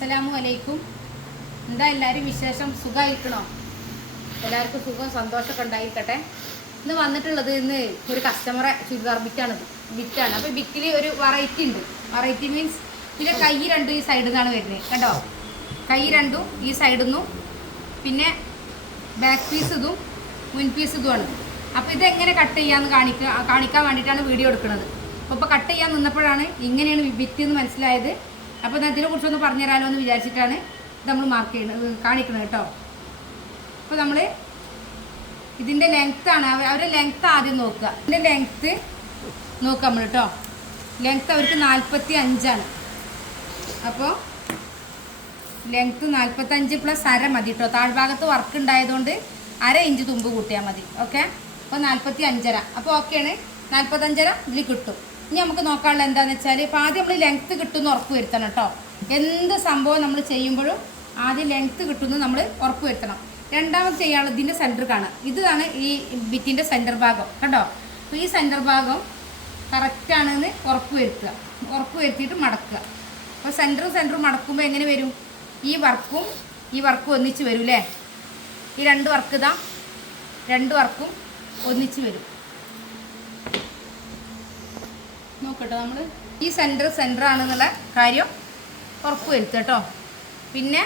അസ്സലാമു അലൈക്കും. എന്താ എല്ലാവരും വിശേഷം? സുഖമായിരിക്കണോ എല്ലാവർക്കും സുഖം സന്തോഷമൊക്കെ ഉണ്ടായിരിക്കട്ടെ. ഇന്ന് വന്നിട്ടുള്ളത് ഇന്ന് ഒരു കസ്റ്റമറെ ചുരിദാർ ബിറ്റാണിത് ബിറ്റാണ് അപ്പോൾ ബിറ്റിൽ ഒരു വെറൈറ്റി ഉണ്ട്. വെറൈറ്റി മീൻസ് ഇതിലെ കൈ രണ്ടും ഈ സൈഡിൽ നിന്നാണ് വരുന്നത് കണ്ടോ? കൈ രണ്ടും ഈ സൈഡിൽ നിന്നും പിന്നെ ബാക്ക് പീസ് ഇതും മുൻ പീസ് ഇതുമാണ് അപ്പോൾ ഇതെങ്ങനെ കട്ട് ചെയ്യാമെന്ന് കാണിക്കുക കാണിക്കാൻ വേണ്ടിയിട്ടാണ് വീഡിയോ എടുക്കുന്നത് അപ്പോൾ കട്ട് ചെയ്യാൻ നിന്നപ്പോഴാണ് ഇങ്ങനെയാണ് ബിറ്റ് എന്ന് മനസ്സിലായത്. അപ്പോൾ കുറിച്ചൊന്ന് പറഞ്ഞുതരാമല്ലോ എന്ന് വിചാരിച്ചിട്ടാണ് നമ്മൾ മാർക്ക് ചെയ്യുന്നത് കാണിക്കുന്നത് കേട്ടോ. അപ്പോൾ നമ്മൾ ഇതിന്റെ ലെങ്ത്താണ് അവരുടെ ലെങ്ത്ത് ആദ്യം നോക്കുക. ഇതിന്റെ ലെങ്ത്ത് നോക്കുക നമ്മൾ കേട്ടോ. ലെങ്ത്ത് അവർക്ക് നാൽപ്പത്തി അഞ്ചാണ് അപ്പോൾ ലെങ്ത്ത് നാൽപ്പത്തഞ്ച് പ്ലസ് അര മതി കേട്ടോ. താഴ്ഭാഗത്ത് വർക്ക് ഉണ്ടായതുകൊണ്ട് അര ഇഞ്ച് തുമ്പ് കൂട്ടിയാൽ മതി. ഓക്കെ അപ്പോൾ നാൽപ്പത്തി അഞ്ചര അപ്പോൾ ഓക്കെയാണ് നാൽപ്പത്തഞ്ചര ഇതിൽ കിട്ടും. ഇനി നമുക്ക് നോക്കാനുള്ള എന്താണെന്ന് വെച്ചാൽ ഇപ്പോൾ ആദ്യം നമ്മൾ ലെങ്ത്ത് കിട്ടുമെന്ന് ഉറപ്പ് വരുത്തണം കേട്ടോ. എന്ത് സംഭവം നമ്മൾ ചെയ്യുമ്പോഴും ആദ്യം ലെങ്ത്ത് കിട്ടുമെന്ന് നമ്മൾ ഉറപ്പ് വരുത്തണം. രണ്ടാമത് ചെയ്യാനുള്ള ഇതിന്റെ സെന്റർ കാണാം ഇതാണ് ഈ ബിറ്റിന്റെ സെന്റർ ഭാഗം കേട്ടോ അപ്പോൾ ഈ സെന്റർ ഭാഗം കറക്റ്റാണെന്ന് ഉറപ്പ് വരുത്തുക. ഉറപ്പ് വരുത്തിയിട്ട് മടക്കുക. അപ്പോൾ സെന്ററും സെന്ററും മടക്കുമ്പോൾ എങ്ങനെ വരും? ഈ വർക്കും ഈ വർക്കും ഒന്നിച്ച് വരും അല്ലേ ഈ രണ്ട് വർക്ക് ഇതാ. രണ്ട് വർക്കും ഒന്നിച്ച് വരും. നോക്കട്ടെ നമ്മൾ ഈ സെന്റർ സെന്റർ ആണെന്നുള്ള കാര്യം ഉറപ്പ് വരുത്തുക കേട്ടോ. പിന്നെ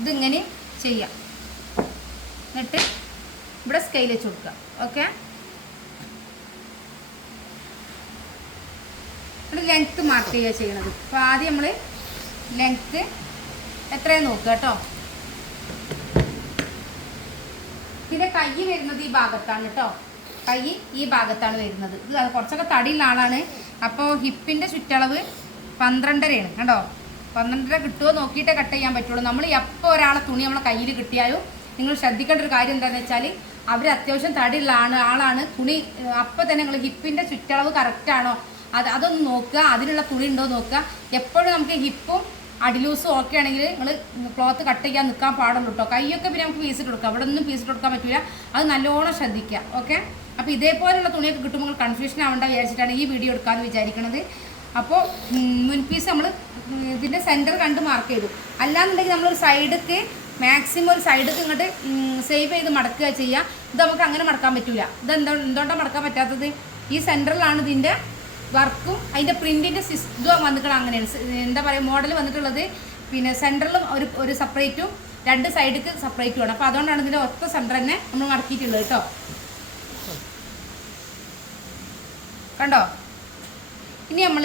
ഇതിങ്ങനെ ചെയ്യാം. എന്നിട്ട് ഇവിടെ സ്കെയിൽ വെച്ച് കൊടുക്കുക. ഓക്കെ ലെങ്ത്ത് മാർക്ക് ചെയ്യുക ചെയ്യണത്. അപ്പോൾ ആദ്യം നമ്മൾ ലെങ്ത്ത് എത്രയും നോക്കുക കേട്ടോ. പിന്നെ കൈ വരുന്നത് ഈ ഭാഗത്താണ് കേട്ടോ. കൈ ഈ ഭാഗത്താണ് വരുന്നത്. ഇത് കുറച്ചൊക്കെ തടിയുള്ള ആളാണ്. അപ്പോൾ ഹിപ്പിന്റെ ചുറ്റളവ് പന്ത്രണ്ടരയാണ്. കണ്ടോ? പന്ത്രണ്ടര കിട്ടുമോ നോക്കിയിട്ടേ കട്ട് ചെയ്യാൻ പറ്റുള്ളൂ. നമ്മൾ എപ്പോൾ ഒരാളെ തുണി നമ്മളെ കയ്യിൽ കിട്ടിയാലും നിങ്ങൾ ശ്രദ്ധിക്കേണ്ട ഒരു കാര്യം എന്താണെന്ന് വെച്ചാൽ അവർ അത്യാവശ്യം തടിയുള്ള ആണ് ആളാണ്. തുണി അപ്പോൾ തന്നെ നിങ്ങൾ ഹിപ്പിന്റെ ചുറ്റളവ് കറക്റ്റാണോ അത് അതൊന്ന് നോക്കുക. അതിനുള്ള തുണി ഉണ്ടോ നോക്കുക. എപ്പോഴും നമുക്ക് ഹിപ്പും അടിലൂസും ഒക്കെ ആണെങ്കിൽ നിങ്ങൾ ക്ലോത്ത് കട്ട് ചെയ്യാൻ നിൽക്കാൻ പാടുള്ളൂ കേട്ടോ കൈയൊക്കെ പിന്നെ നമുക്ക് പീസിട്ട് കൊടുക്കാം. അവിടെ ഒന്നും പീസിട്ട് കൊടുക്കാൻ പറ്റില്ല അത് നല്ലോണം ശ്രദ്ധിക്കുക. ഓക്കെ അപ്പോൾ ഇതേപോലെയുള്ള തുണിയൊക്കെ കിട്ടുമ്പോൾ കൺഫ്യൂഷൻ ആവേണ്ട വിചാരിച്ചിട്ടാണ് ഈ വീഡിയോ എടുക്കാമെന്ന് വിചാരിക്കണത്. അപ്പോൾ മുൻ പീസ് നമ്മൾ ഇതിന്റെ സെന്റർ കണ്ട് മാർക്ക് ചെയ്തു. അല്ലാന്നുണ്ടെങ്കിൽ നമ്മളൊരു സൈഡൊക്കെ മാക്സിമം ഒരു സൈഡൊക്കെ ഇങ്ങോട്ട് സേവ് ചെയ്ത് മടക്കുക ചെയ്യുക. ഇത് നമുക്ക് അങ്ങനെ മടക്കാൻ പറ്റില്ല ഇത് എന്താ എന്തുകൊണ്ടാണ് മടക്കാൻ പറ്റാത്തത്? ഈ സെന്ററിലാണ് ഇതിന്റെ വർക്കും അതിന്റെ പ്രിന്റിന്റെ സിസ്റ്റവും ഇതും വന്നിട്ടുള്ള അങ്ങനെയാണ്. എന്താ പറയുക മോഡൽ വന്നിട്ടുള്ളത് പിന്നെ സെന്ററിലും ഒരു ഒരു സെപ്പറേറ്റും രണ്ട് സൈഡിക്ക് സെപ്പറേറ്റും ആണ്. അപ്പോൾ അതുകൊണ്ടാണ് ഇതിന്റെ ഒറ്റ സെന്റർ തന്നെ നമ്മൾ മടക്കിയിട്ടുള്ളത് കേട്ടോ. കണ്ടോ? ഇനി നമ്മൾ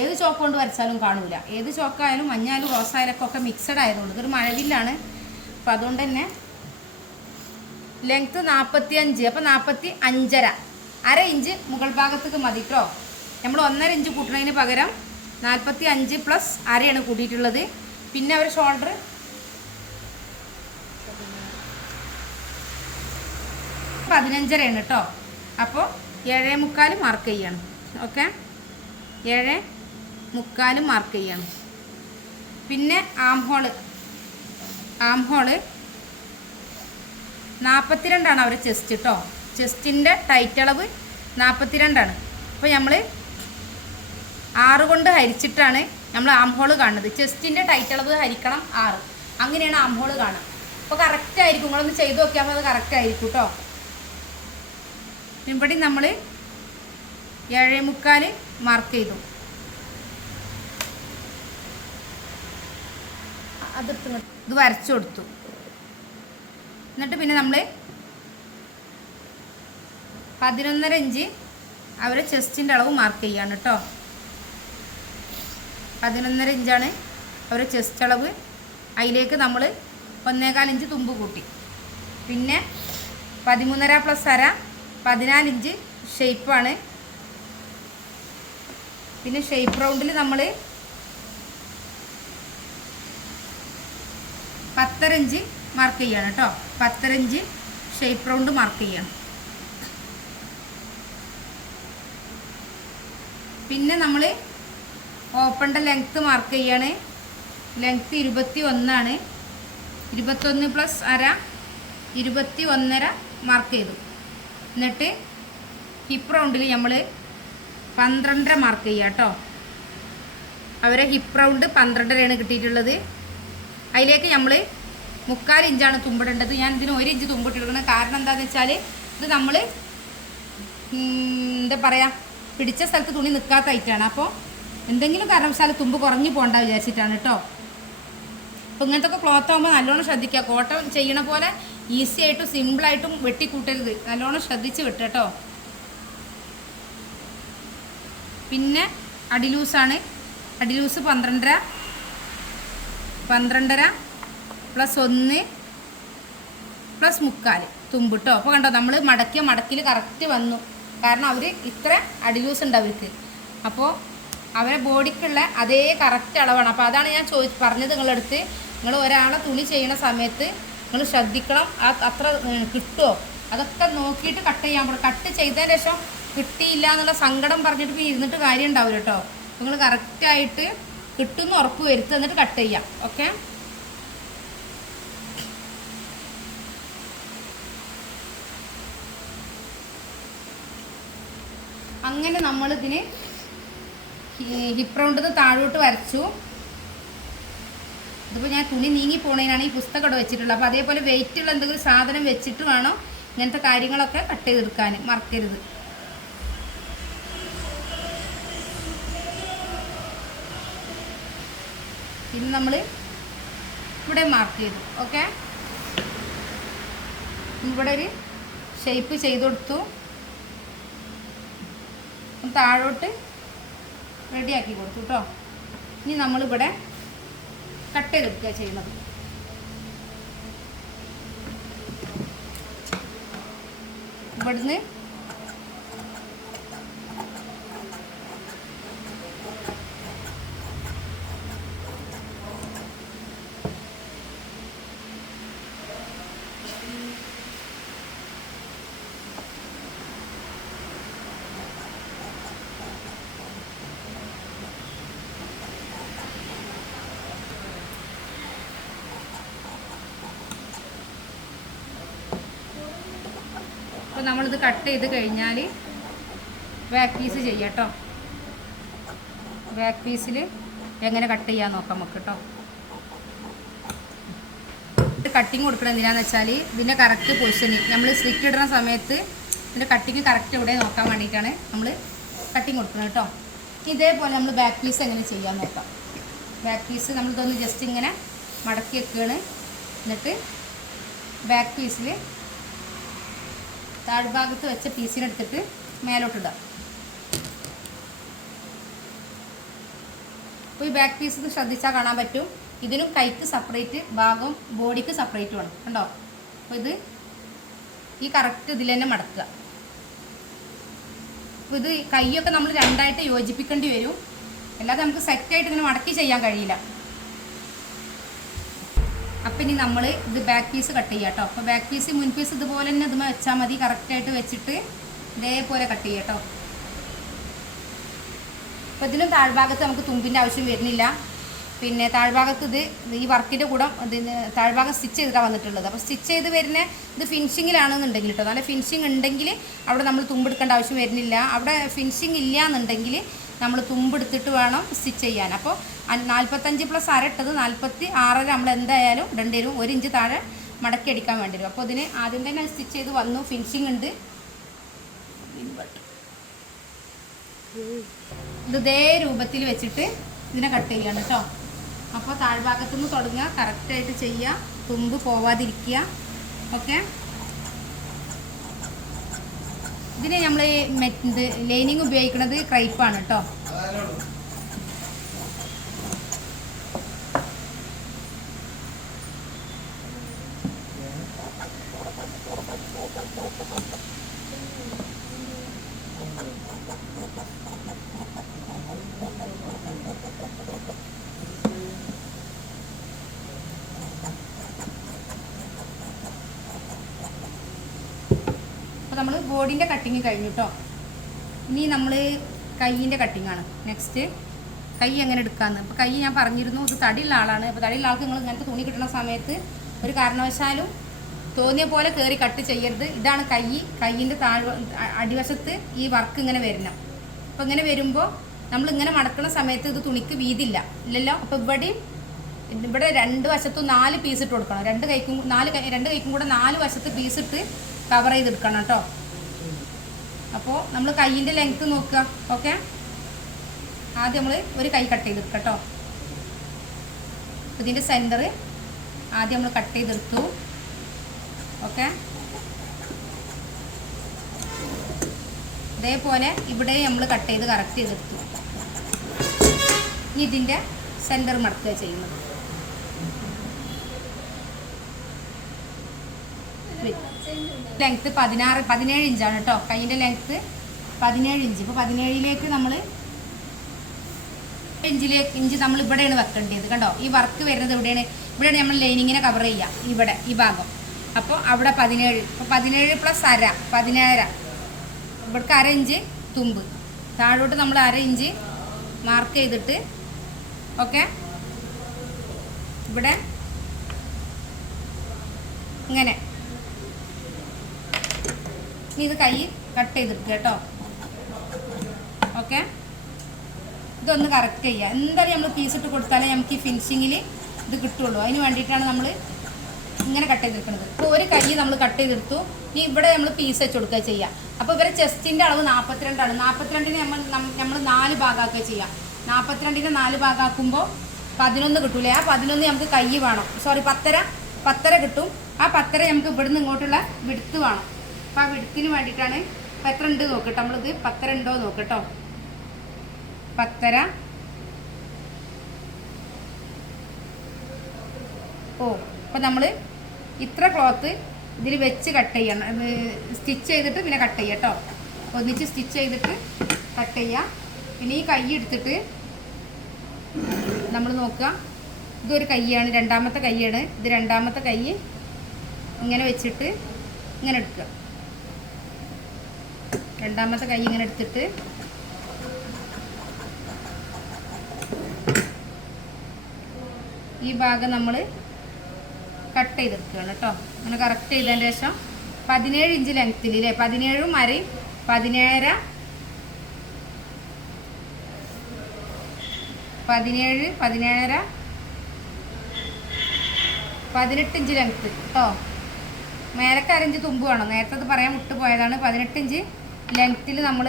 ഏത് ചോക്ക് കൊണ്ട് വരച്ചാലും കാണൂല. ഏത് ചോക്കായാലും മഞ്ഞാലും റോസായാലും ഒക്കെ മിക്സഡ് ആയതുകൊണ്ട് ഇതൊരു മഴവില്ലാണ്. അപ്പം അതുകൊണ്ട് തന്നെ ലെങ്ത്ത് നാൽപ്പത്തി അഞ്ച് അപ്പം നാൽപ്പത്തി അഞ്ചര. അര ഇഞ്ച് മുകൾ ഭാഗത്തേക്ക് മതി കേട്ടോ നമ്മൾ ഒന്നര ഇഞ്ച് കൂട്ടുന്നതിന് പകരം നാൽപ്പത്തി അഞ്ച് പ്ലസ് അരയാണ് കൂട്ടിയിട്ടുള്ളത്. പിന്നെ ഒരു ഷോൾഡർ പതിനഞ്ചരയാണ് കേട്ടോ അപ്പോൾ ഏഴേ മുക്കാൽ മാർക്ക് ചെയ്യണം. ഓക്കെ ഏഴ് മുക്കാലും മാർക്ക് ചെയ്യണം. പിന്നെ ആം ഹോൾ ആം ഹോൾ നാൽപ്പത്തിരണ്ടാണ് അവരെ ചെസ്റ്റ് കേട്ടോ ചെസ്റ്റിന്റെ ടൈറ്റ് അളവ് നാൽപ്പത്തിരണ്ടാണ്. അപ്പോൾ നമ്മൾ ആറ് കൊണ്ട് ഹരിച്ചിട്ടാണ് നമ്മൾ ആം കാണുന്നത്. ചെസ്റ്റിന്റെ ടൈറ്റ് അളവ് ഹരിക്കണം ആറ്. അങ്ങനെയാണ് ആം കാണുക. അപ്പോൾ കറക്റ്റ് ആയിരിക്കും. നിങ്ങളൊന്ന് ചെയ്ത് നോക്കിയാൽ അത് കറക്റ്റ് ആയിരിക്കും കേട്ടോ. ഇവിടെ നമ്മൾ ഏഴേ മുക്കാൽ മാർക്ക് ചെയ്തു. അത് ഇത് വരച്ചു കൊടുത്തു. എന്നിട്ട് പിന്നെ നമ്മൾ പതിനൊന്നര ഇഞ്ച് അവരെ ചെസ്റ്റിന്റെ അളവ് മാർക്ക് ചെയ്യാണ് കേട്ടോ പതിനൊന്നര ഇഞ്ചാണ് അവരെ ചെസ്റ്റ് അളവ്. അതിലേക്ക് നമ്മൾ ഒന്നേകാൽ ഇഞ്ച് തുമ്പ് കൂട്ടി. പിന്നെ പതിമൂന്നര പ്ലസ് അര പതിനാലിഞ്ച് ഷെയ്പ്പാണ് പിന്നെ ഷെയ്പ്പ് റൗണ്ടിൽ നമ്മൾ പത്തരഞ്ച് മാർക്ക് ചെയ്യണം കേട്ടോ പത്തരഞ്ച് ഷെയ്പ്പ് റൗണ്ട് മാർക്ക് ചെയ്യണം. പിന്നെ നമ്മൾ ഓപ്പണിന്റെ ലെങ്ത്ത് മാർക്ക് ചെയ്യാണ്. ലെങ്ത്ത് ഇരുപത്തി ഒന്നാണ് ഇരുപത്തൊന്ന് പ്ലസ് അര ഇരുപത്തി ഒന്നര മാർക്ക് ചെയ്തു. എന്നിട്ട് ഹിപ്പ് റൗണ്ടിൽ നമ്മൾ പന്ത്രണ്ടര മാർക്ക് ചെയ്യുക കേട്ടോ അവരെ ഹിപ്പ് റൗണ്ട് പന്ത്രണ്ടരയാണ് കിട്ടിയിട്ടുള്ളത്. അതിലേക്ക് നമ്മൾ മുക്കാൽ ഇഞ്ചാണ് തുമ്പിടേണ്ടത്. ഞാൻ ഇതിന് ഒരു ഇഞ്ച് തുമ്പിട്ടിരിക്കുന്നത് കാരണം എന്താണെന്ന് വെച്ചാൽ ഇത് നമ്മൾ എന്താ പറയുക പിടിച്ച സ്ഥലത്ത് തുണി നിൽക്കാത്ത ഐറ്റാണ് അപ്പോൾ എന്തെങ്കിലും കാരണവശാൽ തുമ്പ് കുറഞ്ഞു പോകണ്ട വിചാരിച്ചിട്ടാണ് കേട്ടോ അപ്പോൾ ഇങ്ങനത്തെ ഒക്കെ ക്ലോത്ത് ആകുമ്പോൾ നല്ലോണം ശ്രദ്ധിക്കുക. കോട്ടൺ ചെയ്യണ പോലെ ഈസി ആയിട്ടും സിമ്പിളായിട്ടും വെട്ടിക്കൂട്ടരുത്. നല്ലോണം ശ്രദ്ധിച്ച് കേട്ടോ പിന്നെ അടിലൂസാണ് അടിലൂസ് പന്ത്രണ്ടര പന്ത്രണ്ടര പ്ലസ് ഒന്ന് പ്ലസ് മുക്കാൽ തുമ്പിട്ടോ അപ്പോൾ കണ്ടോ നമ്മൾ മടക്കിയ മടക്കിൽ കറക്റ്റ് വന്നു. കാരണം അവർ ഇത്ര അടിയൂസ് ഉണ്ട് അവർക്ക്. അപ്പോൾ അവരെ ബോഡിക്കുള്ള അതേ കറക്റ്റ് അളവാണ്. അപ്പോൾ അതാണ് ഞാൻ ചോ പറഞ്ഞത് നിങ്ങളെടുത്ത്. നിങ്ങൾ ഒരാളെ തുണി ചെയ്യുന്ന സമയത്ത് നിങ്ങൾ ശ്രദ്ധിക്കണം. ആ അത്ര കിട്ടുമോ അതൊക്കെ നോക്കിയിട്ട് കട്ട് ചെയ്യാൻ പറ്റും കട്ട് ചെയ്തതിന് ശേഷം കിട്ടിയില്ല എന്നുള്ള സങ്കടം പറഞ്ഞിട്ട് ഇപ്പോൾ ഇരുന്നിട്ട് കാര്യം ഉണ്ടാവില്ല കേട്ടോ നിങ്ങൾ കറക്റ്റായിട്ട് കിട്ടുമെന്ന് ഉറപ്പ് വരുത്തുക എന്നിട്ട് കട്ട് ചെയ്യാം. ഓക്കെ അങ്ങനെ നമ്മളിതിന് ഹിപ്പ് റൗണ്ടിൽ താഴോട്ട് വരച്ചു. ഇതിപ്പോൾ ഞാൻ തുണി നീങ്ങി പോണേനാണ് ഈ പുസ്തകം ഇവിടെ വെച്ചിട്ടുള്ളത്. അപ്പോൾ അതേപോലെ വെയിറ്റ് ഉള്ള എന്തെങ്കിലും സാധനം വെച്ചിട്ട് വേണം ഇങ്ങനത്തെ കാര്യങ്ങളൊക്കെ കട്ട് ചെയ്തെടുക്കാൻ മറക്കരുത്. പിന്നെ നമ്മൾ ഇവിടെ മാർക്ക് ചെയ്തു. ഓക്കെ ഇവിടെ ഒരു ഷേപ്പ് ചെയ്ത് കൊടുത്തു. താഴോട്ട് റെഡിയാക്കി കൊടുത്തു കേട്ടോ ഇനി നമ്മളിവിടെ കട്ട് ചെയ്തെടുക്കുക ചെയ്യുന്നത്. ഇവിടുന്ന് അപ്പോൾ നമ്മളിത് കട്ട് ചെയ്ത് കഴിഞ്ഞാൽ ബാക്ക് പീസ് ചെയ്യാം കേട്ടോ ബാക്ക് പീസിൽ എങ്ങനെ കട്ട് ചെയ്യാൻ നോക്കാം നമുക്ക് കേട്ടോ കട്ടിങ് കൊടുക്കണം എന്തിനാന്ന് വെച്ചാൽ ഇതിന്റെ കറക്റ്റ് പൊസിഷന് നമ്മൾ സ്ലിറ്റ് ഇടുന്ന സമയത്ത് ഇതിന്റെ കട്ടിങ് കറക്റ്റ് ഇവിടെ നോക്കാൻ വേണ്ടിയിട്ടാണ് നമ്മൾ കട്ടിങ് കൊടുക്കുന്നത് കേട്ടോ ഇതേപോലെ നമ്മൾ ബാക്ക് പീസ് എങ്ങനെ ചെയ്യാൻ നോക്കാം. ബാക്ക് പീസ് നമ്മളിതൊന്ന് ജസ്റ്റ് ഇങ്ങനെ മടക്കി വെക്കുകയാണ് എന്നിട്ട് ബാക്ക് പീസിൽ താഴ്ഭാഗത്ത് വെച്ച പീസിനെടുത്തിട്ട് മേലോട്ടിടാം. അപ്പോൾ ഈ ബാക്ക് പീസ് ശ്രദ്ധിച്ചാൽ കാണാൻ പറ്റും. ഇതിനും കൈക്ക് സെപ്പറേറ്റ് ഭാഗവും ബോഡിക്ക് സെപ്പറേറ്റ് വേണം. കണ്ടോ? അപ്പോൾ ഇത് ഈ കറക്റ്റ് ഇതിൽ തന്നെ മടക്കുക. അപ്പോൾ ഇത് കൈയൊക്കെ നമ്മൾ രണ്ടായിട്ട് യോജിപ്പിക്കേണ്ടി വരും. അല്ലാതെ നമുക്ക് സെറ്റായിട്ട് ഇങ്ങനെ മടക്കി ചെയ്യാൻ കഴിയില്ല. അപ്പം ഇനി നമ്മൾ ഇത് ബാക്ക് പീസ് കട്ട് ചെയ്യാം കേട്ടോ അപ്പോൾ ബാക്ക് പീസ് മുൻ പീസ് ഇതുപോലെ തന്നെ ഇതുമ്മ വെച്ചാൽ മതി. കറക്റ്റായിട്ട് വെച്ചിട്ട് ഇതേപോലെ കട്ട് ചെയ്യാം കേട്ടോ അപ്പോൾ ഇതിനും താഴ്ഭാഗത്ത് നമുക്ക് തുമ്പിന്റെ ആവശ്യം വരുന്നില്ല. പിന്നെ താഴ്ഭാഗത്ത് ഇത് ഈ വർക്കിന്റെ കൂടെ ഇതിന് താഴ്ഭാഗം സ്റ്റിച്ച് ചെയ്തിട്ടാണ് വന്നിട്ടുള്ളത്. അപ്പോൾ സ്റ്റിച്ച് ചെയ്ത് വരുന്ന ഇത് ഫിനിഷിങ്ങിലാണെന്നുണ്ടെങ്കിൽ കേട്ടോ നല്ല ഫിനിഷിങ് ഉണ്ടെങ്കിൽ അവിടെ നമ്മൾ തുമ്പെടുക്കേണ്ട ആവശ്യം വരുന്നില്ല. അവിടെ ഫിനിഷിങ് ഇല്ല എന്നുണ്ടെങ്കിൽ നമ്മൾ തുമ്പെടുത്തിട്ട് വേണം സ്റ്റിച്ച് ചെയ്യാൻ. അപ്പോൾ നാൽപ്പത്തഞ്ച് പ്ലസ് അരട്ടത് നാൽപ്പത്തി ആറര നമ്മൾ എന്തായാലും ഇടേണ്ടി വരും. ഒരു ഇഞ്ച് താഴെ മടക്കി അടിക്കാൻ വേണ്ടി വരും. അപ്പോൾ ഇതിന് ആദ്യം തന്നെ സ്റ്റിച്ച് ചെയ്ത് വന്നു. ഫിനിഷിംഗ് ഉണ്ട്. ഇത് ഇതേ രൂപത്തിൽ വെച്ചിട്ട് ഇതിനെ കട്ട് ചെയ്യണം കേട്ടോ അപ്പോൾ താഴ്ഭാഗത്തുനിന്ന് തുടങ്ങുക. കറക്റ്റായിട്ട് ചെയ്യുക. തുമ്പ് പോവാതിരിക്കുക. ഓക്കെ ഇതിന് നമ്മൾ ഇത് ലൈനിങ് ഉപയോഗിക്കുന്നത് ക്രൈപ്പാണ് കേട്ടോ അപ്പോൾ നമ്മൾ ബോഡിന്റെ കട്ടിങ് കഴിഞ്ഞു കേട്ടോ ഇനി നമ്മൾ കയ്യിന്റെ കട്ടിങ് ആണ്. നെക്സ്റ്റ് കൈ എങ്ങനെ എടുക്കാമെന്ന് അപ്പോൾ കൈ ഞാൻ പറഞ്ഞിരുന്നു ഇത് തടിയുള്ള ആളാണ്. അപ്പോൾ തടിയുള്ള ആൾക്ക് നിങ്ങൾ ഇങ്ങനത്തെ തുണി കിട്ടുന്ന സമയത്ത് ഒരു കാരണവശാലും തോന്നിയ പോലെ കയറി കട്ട് ചെയ്യരുത്. ഇതാണ് കൈ. കൈയിന്റെ താഴ് അടിവശത്ത് ഈ വർക്ക് ഇങ്ങനെ വരണം. അപ്പോൾ ഇങ്ങനെ വരുമ്പോൾ നമ്മൾ ഇങ്ങനെ മടക്കുന്ന സമയത്ത് ഇത് തുണിക്ക് വീതില്ല. ഇല്ലല്ലോ? അപ്പോൾ ഇവിടെയും ഇവിടെ രണ്ട് വശത്തും നാല് പീസ് ഇട്ട് കൊടുക്കണം. രണ്ട് കൈക്കും നാല് രണ്ട് കൈക്കും കൂടെ നാല് വശത്ത് പീസ് ഇട്ട് കവർ ചെയ്തെടുക്കണം കേട്ടോ അപ്പോൾ നമ്മൾ കൈയിന്റെ ലെങ്ത്ത് നോക്കുക ഓക്കെ ആദ്യം നമ്മൾ ഒരു കൈ കട്ട് ചെയ്തെടുക്കുക കേട്ടോ ഇതിന്റെ സെന്റർ ആദ്യം നമ്മൾ കട്ട് ചെയ്തെടുത്തു ഓക്കെ അതേപോലെ ഇവിടെ നമ്മൾ കട്ട് ചെയ്ത് കറക്റ്റ് ചെയ്തെടുത്തു ഇനി ഇതിന്റെ സെന്റർ മടക്കുക ചെയ്യുന്നത്. ലെങ്ത്ത് പതിനാറ് പതിനേഴ് ഇഞ്ചാണ് കേട്ടോ കൈയിന്റെ ലെങ്ത്ത് പതിനേഴ് ഇഞ്ച്. ഇപ്പോൾ പതിനേഴിലേക്ക് നമ്മൾ ഇഞ്ചിലേക്ക് ഇഞ്ച് നമ്മൾ ഇവിടെയാണ് വെക്കേണ്ടത്. കണ്ടോ? ഈ വർക്ക് വരുന്നത് എവിടെയാണ് ഇവിടെയാണ് നമ്മൾ ലൈനിങ്ങിനെ കവർ ചെയ്യുക. ഇവിടെ ഈ ഭാഗം. അപ്പോൾ അവിടെ പതിനേഴ്. ഇപ്പോൾ പതിനേഴ് പ്ലസ് അര. പതിനേഴര ഇവിടേക്ക് അര ഇഞ്ച് തുമ്പ്. താഴോട്ട് നമ്മൾ അര ഇഞ്ച് മാർക്ക് ചെയ്തിട്ട് ഓക്കെ ഇവിടെ ഇങ്ങനെ. ഇനി ഇത് കൈ കട്ട് ചെയ്തിട്ട് കേട്ടോ. ഓക്കെ ഇതൊന്ന് കറക്റ്റ് ചെയ്യുക എന്തായാലും നമ്മൾ പീസ് ഇട്ട് കൊടുത്താലേ നമുക്ക് ഈ ഫിനിഷിങ്ങിൽ ഇത് കിട്ടുള്ളൂ. അതിന് വേണ്ടിയിട്ടാണ് നമ്മൾ ഇങ്ങനെ കട്ട് ചെയ്തെടുക്കുന്നത് ഇപ്പോൾ ഒരു കൈ നമ്മൾ കട്ട് ചെയ്തെടുത്തു ഇനി ഇവിടെ നമ്മൾ പീസ് വെച്ച് കൊടുക്കുക ചെയ്യുക അപ്പോൾ ഇവരെ ചെസ്റ്റിന്റെ അളവ് നാൽപ്പത്തിരണ്ടാണ് നാൽപ്പത്തിരണ്ടിന് നമ്മൾ നമ്മൾ നാല് ഭാഗമാക്കുക ചെയ്യുക നാൽപ്പത്തിരണ്ടിന് നാല് ഭാഗമാക്കുമ്പോൾ പതിനൊന്ന് കിട്ടൂലേ? ആ പതിനൊന്ന് നമുക്ക് കൈ വേണം. സോറി പത്തര. പത്തര കിട്ടും. ആ പത്തര നമുക്ക് ഇവിടുന്ന് ഇങ്ങോട്ടുള്ള വിടുത്ത് വേണം. അപ്പോൾ ആ വിടുത്തിന് വേണ്ടിയിട്ടാണ് അപ്പം എത്ര ഉണ്ട് നോക്കട്ടോ. നമ്മളിത് പത്തര ഉണ്ടോ നോക്കട്ടോ. പത്തര. ഓ അപ്പം നമ്മൾ ഇത്ര ക്ലോത്ത് ഇതിൽ വെച്ച് കട്ട് ചെയ്യണം. സ്റ്റിച്ച് ചെയ്തിട്ട് പിന്നെ കട്ട് ചെയ്യാം കേട്ടോ. ഒന്നിച്ച് സ്റ്റിച്ച് ചെയ്തിട്ട് കട്ട് ചെയ്യാം. പിന്നെ ഈ കൈ എടുത്തിട്ട് നമ്മൾ നോക്കുക. ഇതൊരു കൈയാണ്. രണ്ടാമത്തെ കൈയാണ്. ഇത് രണ്ടാമത്തെ കൈ ഇങ്ങനെ വെച്ചിട്ട് ഇങ്ങനെ എടുക്കുക. രണ്ടാമത്തെ കൈ ഇങ്ങനെ എടുത്തിട്ട് ഈ ഭാഗം നമ്മൾ കട്ട് ചെയ്തെടുക്കുകയാണ് കേട്ടോ. അങ്ങനെ കറക്റ്റ് ചെയ്തതിന് ശേഷം പതിനേഴ് ഇഞ്ച് ലെങ്ത്തിൽ അല്ലേ പതിനേഴും അരയും പതിനേഴര പതിനേഴ് പതിനേഴര പതിനെട്ട് ഇഞ്ച് ലെങ്ത്ത് കേട്ടോ മേലക്ക് അരഞ്ച് തുമ്പ് വേണം. നേരത്തെ അത് പറയാൻ വിട്ടുപോയതാണ്. പതിനെട്ട് ഇഞ്ച് ലെങ്ത്തിൽ നമ്മൾ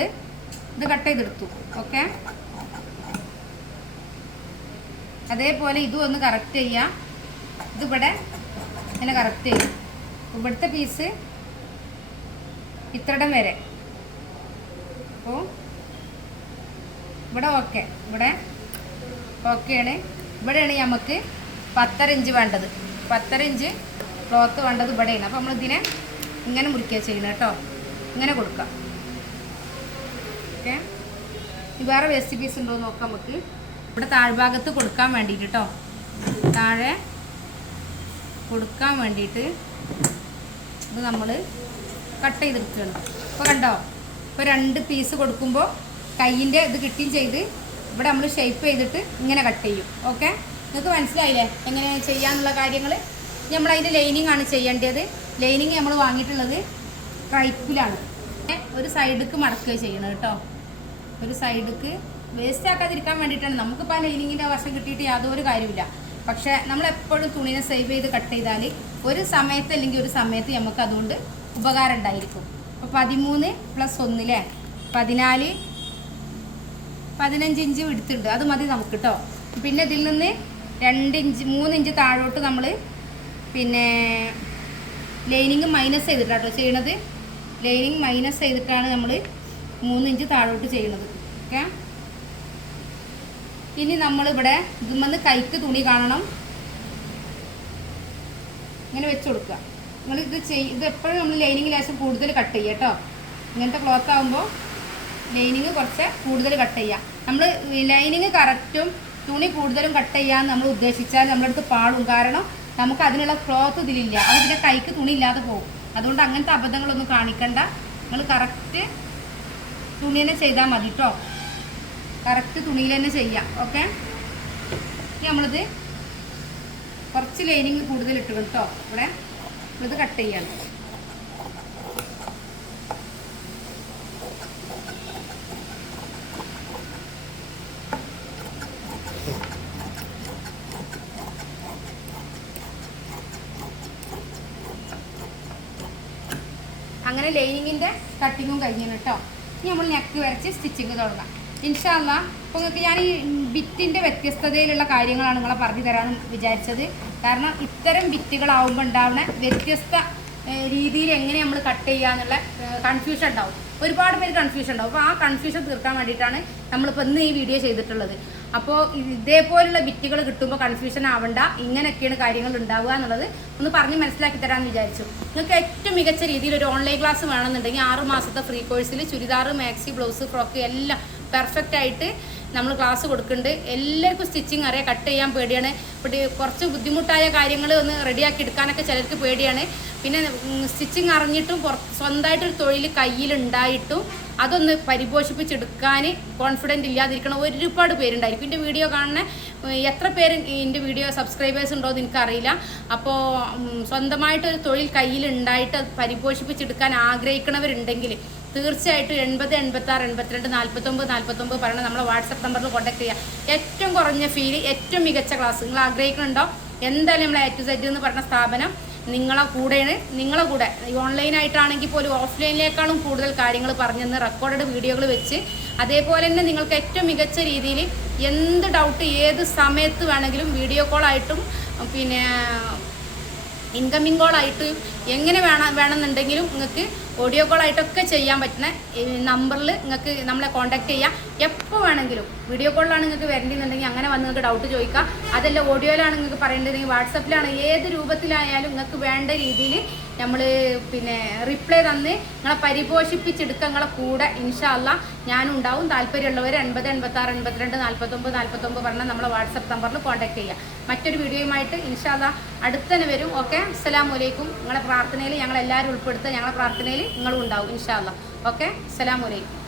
ഇത് കട്ട് ചെയ്തെടുത്തു ഓക്കെ? അതേപോലെ ഇതും ഒന്ന് കറക്റ്റ് ചെയ്യാം. ഇതിവിടെ ഇങ്ങനെ കറക്റ്റ് ചെയ്യും ഇവിടുത്തെ പീസ് ഇത്രടം വരെ. അപ്പോൾ ഇവിടെ ഓക്കെ ഇവിടെ ഓക്കെയാണ് ഇവിടെയാണ് നമുക്ക് പത്തര ഇഞ്ച് വേണ്ടത്. പത്തര ഇഞ്ച് ക്ലോത്ത് വേണ്ടത് ഇവിടെയാണ്. അപ്പോൾ നമ്മളിതിനെ ഇങ്ങനെ മുറിക്കുക ചെയ്യണം കേട്ടോ. ഇങ്ങനെ കൊടുക്കാം ഓക്കെ വേറെ വേസ്റ്റ് പീസ് ഉണ്ടോ എന്ന് നോക്കാം നമുക്ക്. ഇവിടെ താഴ്ഭാഗത്ത് കൊടുക്കാൻ വേണ്ടിയിട്ട് കേട്ടോ താഴെ കൊടുക്കാൻ വേണ്ടിയിട്ട് ഇത് നമ്മൾ കട്ട് ചെയ്തെടുക്കുകയാണ്. ഇപ്പോൾ കണ്ടോ? ഇപ്പോൾ രണ്ട് പീസ് കൊടുക്കുമ്പോൾ കയ്യിന്റെ ഇത് കിട്ടുകയും ചെയ്ത് ഇവിടെ നമ്മൾ ഷേപ്പ് ചെയ്തിട്ട് ഇങ്ങനെ കട്ട് ചെയ്യും. ഓക്കെ നിങ്ങൾക്ക് മനസ്സിലായില്ലേ? എങ്ങനെ ചെയ്യാന്നുള്ള കാര്യങ്ങൾ നമ്മൾ അതിന്റെ ലൈനിങ് ആണ് ചെയ്യേണ്ടത്. ലൈനിങ് നമ്മൾ വാങ്ങിയിട്ടുള്ളത് ട്രൈപ്പിലാണ് ഒരു സൈഡിക്ക് മടക്കുക ചെയ്യണം കേട്ടോ ഒരു സൈഡിക്ക് വേസ്റ്റ് ആക്കാതിരിക്കാൻ വേണ്ടിയിട്ടാണ്. നമുക്കിപ്പോൾ ആ ലൈനിങ്ങിന്റെ വശം കിട്ടിയിട്ട് യാതൊരു കാര്യമില്ല പക്ഷേ നമ്മൾ എപ്പോഴും തുണിനെ സേവ് ചെയ്ത് കട്ട് ചെയ്താൽ ഒരു സമയത്ത് അല്ലെങ്കിൽ ഒരു സമയത്ത് നമുക്ക് അതുകൊണ്ട് ഉപകാരം ഉണ്ടായിരിക്കും. അപ്പോൾ പതിമൂന്ന് പ്ലസ് ഒന്നിലെ പതിനാല് പതിനഞ്ച് ഇഞ്ച് എടുത്തിട്ടുണ്ട് അത് മതി നമുക്ക് കേട്ടോ പിന്നെ ഇതിൽ നിന്ന് രണ്ട് ഇഞ്ച് മൂന്ന് ഇഞ്ച് താഴോട്ട് നമ്മൾ പിന്നെ ലൈനിങ് മൈനസ് ചെയ്തിട്ടാണ് കേട്ടോ ചെയ്യണത്. ലൈനിങ് മൈനസ് ചെയ്തിട്ടാണ് നമ്മൾ മൂന്ന് ഇഞ്ച് താഴോട്ട് ചെയ്യണത് ഓക്കെ ഇനി നമ്മളിവിടെ ഇതുമെന്ന് കൈക്ക് തുണി കാണണം. ഇങ്ങനെ വെച്ച് കൊടുക്കുക. നിങ്ങൾ ഇത് ചെയ് ഇത് എപ്പോഴും നമ്മൾ ലൈനിങ് ലേശം കൂടുതൽ കട്ട് ചെയ്യുക കേട്ടോ. ഇങ്ങനത്തെ ക്ലോത്ത് ആകുമ്പോൾ ലൈനിങ് കുറച്ച് കൂടുതൽ കട്ട് ചെയ്യുക. നമ്മൾ ലൈനിങ് കറക്റ്റും തുണി കൂടുതലും കട്ട് ചെയ്യാൻ നമ്മൾ ഉദ്ദേശിച്ചാൽ നമ്മുടെ അടുത്ത് പാടും. കാരണം നമുക്ക് അതിനുള്ള ക്ലോത്ത് ഇതിലില്ല. അത് പിന്നെ കൈക്ക് തുണി ഇല്ലാതെ പോകും. അതുകൊണ്ട് അങ്ങനത്തെ അബദ്ധങ്ങളൊന്നും കാണിക്കണ്ട. നിങ്ങൾ കറക്റ്റ് തുണി തന്നെ ചെയ്താൽ മതി കേട്ടോ കറക്റ്റ് തുണിയിൽ തന്നെ ചെയ്യാം. ഓക്കെ? നമ്മളിത് കുറച്ച് ലൈനിങ് കൂടുതൽ ഇട്ടു കേട്ടോ ഇവിടെ ഇത് കട്ട് ചെയ്യാണ്. അങ്ങനെ ലൈനിങ്ങിന്റെ കട്ടിങ്ങും കഴിഞ്ഞു കേട്ടോ ഇനി നമ്മൾ നെക്ക് വരച്ച് സ്റ്റിച്ചിങ് തുടങ്ങാം. ഇൻഷാല്ല അപ്പോൾ നിങ്ങൾക്ക് ഞാൻ ഈ ബിറ്റിന്റെ വ്യത്യസ്തതയിലുള്ള കാര്യങ്ങളാണ് നിങ്ങളെ പറഞ്ഞു തരാൻ വിചാരിച്ചത്. കാരണം ഇത്തരം ബിറ്റുകളാവുമ്പോൾ ഉണ്ടാവുന്ന വ്യത്യസ്ത രീതിയിൽ എങ്ങനെ നമ്മൾ കട്ട് ചെയ്യുക എന്നുള്ള കൺഫ്യൂഷൻ ഉണ്ടാവും. ഒരുപാട് പേര് കൺഫ്യൂഷൻ ഉണ്ടാവും. അപ്പോൾ ആ കൺഫ്യൂഷൻ തീർക്കാൻ വേണ്ടിയിട്ടാണ് നമ്മളിപ്പോൾ ഇന്ന് ഈ വീഡിയോ ചെയ്തിട്ടുള്ളത്. അപ്പോൾ ഇതേപോലുള്ള വിറ്റുകൾ കിട്ടുമ്പോൾ കൺഫ്യൂഷൻ ആവണ്ട. ഇങ്ങനെയൊക്കെയാണ് കാര്യങ്ങൾ ഉണ്ടാവുക എന്നുള്ളത് ഒന്ന് പറഞ്ഞ് മനസ്സിലാക്കി തരാമെന്ന് വിചാരിച്ചു. നിങ്ങൾക്ക് ഏറ്റവും മികച്ച രീതിയിൽ ഒരു ഓൺലൈൻ ക്ലാസ് വേണമെന്നുണ്ടെങ്കിൽ ആറ് മാസത്തെ ഫ്രീ കോഴ്സിൽ ചുരിദാർ മാക്സി ബ്ലൗസ് ഫ്രോക്ക് എല്ലാം പെർഫെക്റ്റ് ആയിട്ട് നമ്മൾ ക്ലാസ് കൊടുക്കുന്നുണ്ട്. എല്ലാവർക്കും സ്റ്റിച്ചിങ് അറിയാം കട്ട് ചെയ്യാൻ പേടിയാണ്. കുറച്ച് ബുദ്ധിമുട്ടായ കാര്യങ്ങൾ ഒന്ന് റെഡിയാക്കി എടുക്കാനൊക്കെ ചിലർക്ക് പേടിയാണ്. പിന്നെ സ്റ്റിച്ചിങ് അറിഞ്ഞിട്ടും സ്വന്തമായിട്ടൊരു തൊഴിൽ കയ്യിലുണ്ടായിട്ടും അതൊന്ന് പരിപോഷിപ്പിച്ചെടുക്കാൻ കോൺഫിഡന്റ് ഇല്ലാതിരിക്കണം ഒരുപാട് പേരുണ്ടായിരിക്കും. എന്റെ വീഡിയോ കാണുന്ന എത്ര പേര് എന്റെ വീഡിയോ സബ്സ്ക്രൈബേഴ്സ് ഉണ്ടോ എന്ന് എനിക്കറിയില്ല. അപ്പോൾ സ്വന്തമായിട്ടൊരു തൊഴിൽ കയ്യിലുണ്ടായിട്ട് അത് പരിപോഷിപ്പിച്ചെടുക്കാൻ ആഗ്രഹിക്കണവരുണ്ടെങ്കിൽ തീർച്ചയായിട്ടും എൺപത് എൺപത്താറ് എൺപത്തിരണ്ട് നാൽപ്പത്തൊമ്പത് നാൽപ്പത്തൊമ്പത് പറയണ നമ്മളെ വാട്സപ്പ് നമ്പറിൽ കോൺടാക്ട് ചെയ്യുക ഏറ്റവും കുറഞ്ഞ ഫീൽ ഏറ്റവും മികച്ച ക്ലാസ് നിങ്ങൾ ആഗ്രഹിക്കുന്നുണ്ടോ എന്തായാലും നമ്മളെ എ ടു സെറ്റ് എന്ന് പറഞ്ഞ സ്ഥാപനം നിങ്ങളെ കൂടെയാണ് നിങ്ങളെ കൂടെ. ഓൺലൈനായിട്ടാണെങ്കിൽ പോലും ഓഫ്ലൈനിലേക്കാളും കൂടുതൽ കാര്യങ്ങൾ പറഞ്ഞെന്ന് റെക്കോർഡഡ് വീഡിയോകൾ വെച്ച് അതേപോലെ തന്നെ നിങ്ങൾക്ക് ഏറ്റവും മികച്ച രീതിയിൽ എന്ത് ഡൗട്ട് ഏത് സമയത്ത് വേണമെങ്കിലും വീഡിയോ കോളായിട്ടും പിന്നെ ഇൻകമിങ് കോളായിട്ട് എങ്ങനെ വേണം വേണമെന്നുണ്ടെങ്കിലും നിങ്ങൾക്ക് ഓഡിയോ കോളായിട്ടൊക്കെ ചെയ്യാൻ പറ്റുന്ന നമ്പറിൽ നിങ്ങൾക്ക് നമ്മളെ കോൺടാക്ട് ചെയ്യാം. എപ്പോൾ വേണമെങ്കിലും. വീഡിയോ കോളിലാണ് നിങ്ങൾക്ക് വരേണ്ടതെന്നുണ്ടെങ്കിൽ അങ്ങനെ വന്ന് നിങ്ങൾക്ക് ഡൗട്ട് ചോദിക്കാം. അതല്ല ഓഡിയോയിലാണ് നിങ്ങൾക്ക് പറയേണ്ടതെങ്കിൽ വാട്സപ്പിലാണ് ഏത് രൂപത്തിലായാലും നിങ്ങൾക്ക് വേണ്ട രീതിയിൽ നമ്മൾ പിന്നെ റിപ്ലൈ തന്ന് നിങ്ങളെ പരിപോഷിപ്പിച്ചെടുക്കുക നിങ്ങളെ കൂടെ ഇൻഷാല്ല ഞാനും ഉണ്ടാവും. താല്പര്യമുള്ളവർ എൺപത് എൺപത്തി ആറ് എൺപത്തിരണ്ട് നാൽപ്പത്തൊമ്പത് നാൽപ്പത്തൊമ്പത് പറഞ്ഞാൽ നമ്മളെ വാട്സപ്പ് നമ്പറിൽ കോൺടാക്ട് ചെയ്യുക. മറ്റൊരു വീഡിയോയുമായിട്ട് ഇൻഷാല്ല അടുത്തന്നെ വരും. ഓക്കെ അസ്സലാമു വലൈക്കും നിങ്ങളെ പ്രാർത്ഥനയിൽ ഞങ്ങളെല്ലാവരും ഉൾപ്പെടുത്തുക. ഞങ്ങളെ പ്രാർത്ഥനയിൽ നിങ്ങളും ഉണ്ടാവും ഇൻഷാല്ല ഓക്കെ അസ്സലാമു അലൈക്കും.